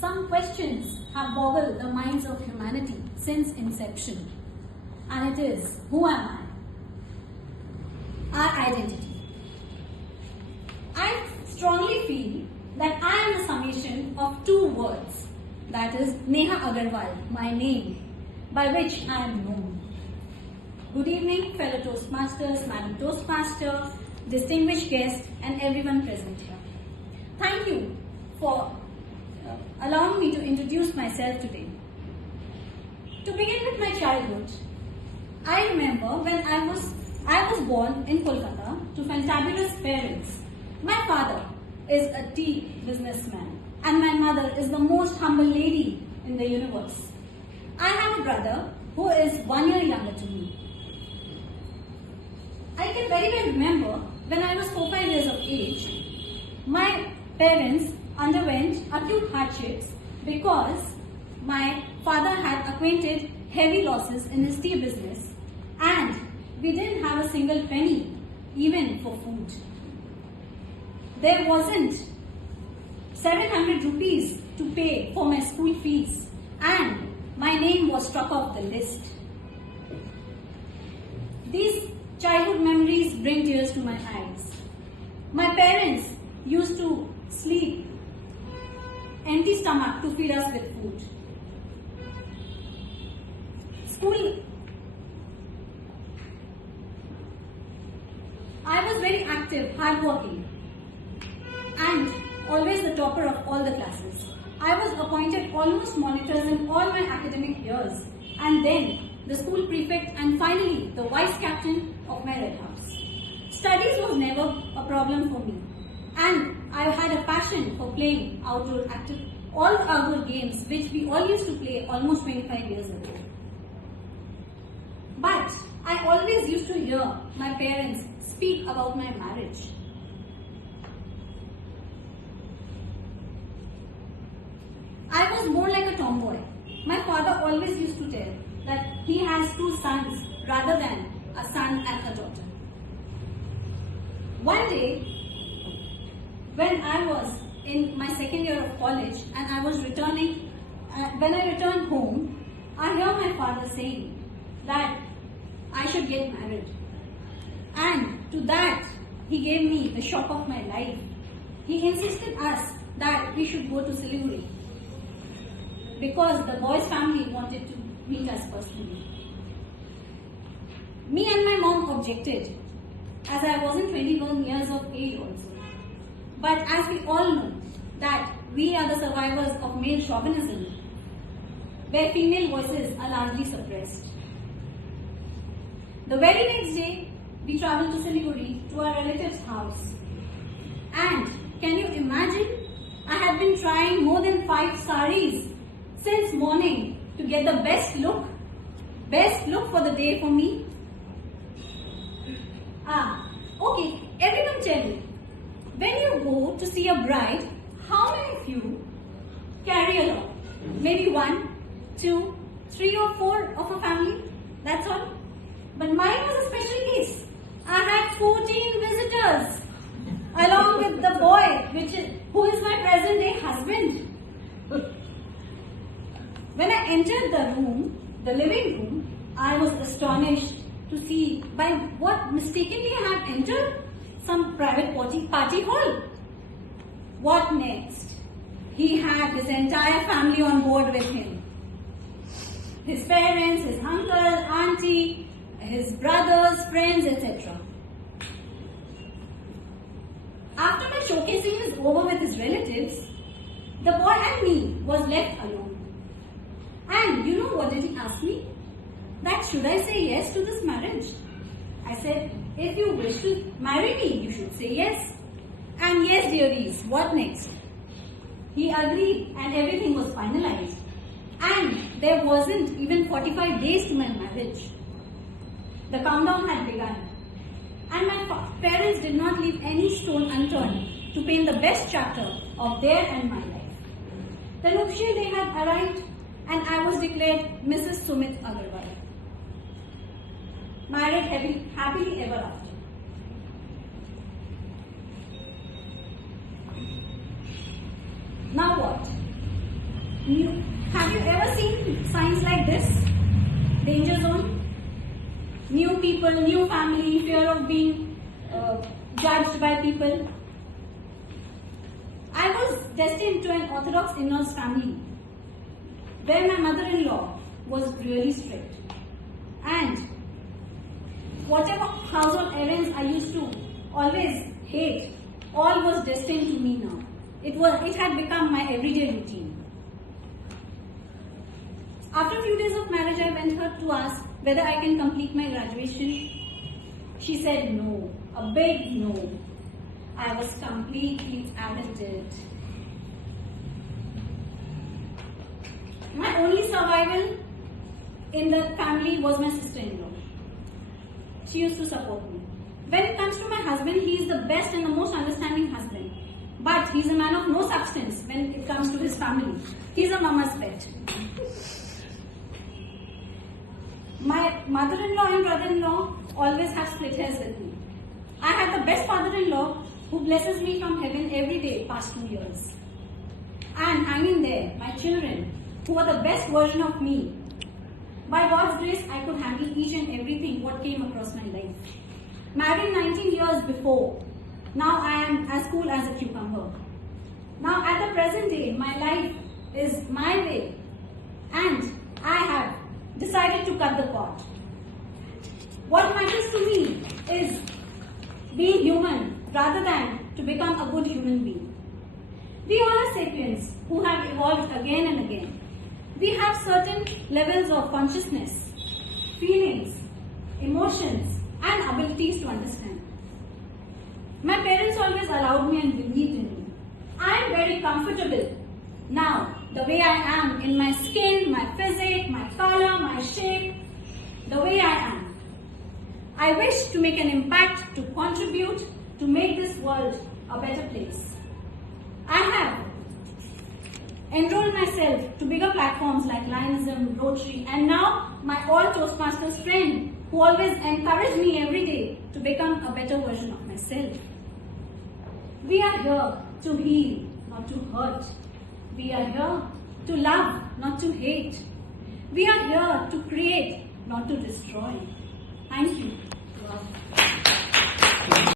some questions have boggled the minds of humanity since inception. And it is, who am I? Our identity. I strongly feel that I am a summation of two words. That is Neha Agarwal, my name, by which I am known. Good evening, fellow Toastmasters, Madam Toastmaster, distinguished guests, and everyone present here. Thank you for allowing me to introduce myself today. To begin with my childhood, I remember when I was born in Kolkata to fantabulous parents. My father is a tea businessman and my mother is the most humble lady in the universe. I have a brother who is 1 year younger to me. I can very well remember when I was 4-5 years of age, my parents underwent acute hardships because my father had acquainted heavy losses in his tea business and we didn't have a single penny even for food. There wasn't 700 rupees to pay for my school fees and my name was struck off the list. These childhood memories bring tears to my eyes. My parents used to sleep empty stomach to feed us with food. School, I was very active, hardworking, and always the topper of all the classes. I was appointed almost monitors in all my academic years, and then the school prefect, and finally the vice captain of my Red House. Studies was never a problem for me, and I had a passion for playing all outdoor games which we all used to play almost 25 years ago. But I always used to hear my parents speak about my marriage. I was more like a tomboy. My father always used to tell that he has 2 sons rather than a son and a daughter. One day, when I was in my 2nd year of college and I was returning, when I returned home, I hear my father saying that I should get married. And to that, he gave me the shock of my life. He insisted us that we should go to Siliguri because the boy's family wanted to meet us personally. Me and my mom objected as I wasn't 21 years of age also. But as we all know that we are the survivors of male chauvinism, where female voices are largely suppressed. The very next day, we travelled to Siliguri to our relative's house. And can you imagine? I had been trying more than 5 saris since morning to get the best look for the day for me. Okay, everyone tell me, when you go to see a bride, how many of you carry along? Maybe 1, 2, 3 or 4 of a family? That's all. But mine was a special case. I had 14 visitors along with the boy, who is my present day husband. When I entered the living room, I was astonished to see by what mistakenly I had entered some private party hall. What next? He had his entire family on board with him. His parents, his uncle, auntie, his brothers, friends, etc. After my showcasing is over with his relatives, the boy and me was left alone. And you know what did he ask me? That should I say yes to this marriage? I said, if you wish to marry me, you should say yes. And yes, dearies, what next? He agreed and everything was finalized. And there wasn't even 45 days to my marriage. The countdown had begun. And my parents did not leave any stone unturned to paint the best chapter of their and my life. The nuptial day had arrived and I was declared Mrs. Sumit Agarwal. Married happily ever after. Now what? Have you ever seen signs like this? Danger zone? New people, new family, fear of being judged by people. I was destined to an Orthodox in-laws family where my mother-in-law was really strict. And whatever household errands I used to always hate, all was destined to me now. It had become my everyday routine. After a few days of marriage, I went her to ask whether I can complete my graduation. She said no, a big no. I was completely adamant. My only survival in the family was my sister-in-law. She used to support me. When it comes to my husband, he is the best and the most understanding husband. But he is a man of no substance when it comes to his family. He is a mama's pet. My mother-in-law and brother-in-law always have split hairs with me. I have the best father-in-law who blesses me from heaven every day past 2 years. And hanging there, my children, who are the best version of me. By God's grace, I could handle each and everything what came across my life. Married 19 years before, now I am as cool as a cucumber. Now at the present day, my life is my way and I have decided to cut the cord. What matters to me is being human rather than to become a good human being. We all are sapiens who have evolved again and again. We have certain levels of consciousness, feelings, emotions, and abilities to understand. My parents always allowed me and believed in me. I am very comfortable now, the way I am, in my skin, my physique, my color, my shape, the way I am. I wish to make an impact, to contribute, to make this world a better place. I have enrolled myself to bigger platforms like Lionism, Rotary, and now my all Toastmasters friend who always encourage me every day to become a better version of myself. We are here to heal, not to hurt. We are here to love, not to hate. We are here to create, not to destroy. Thank you. Wow.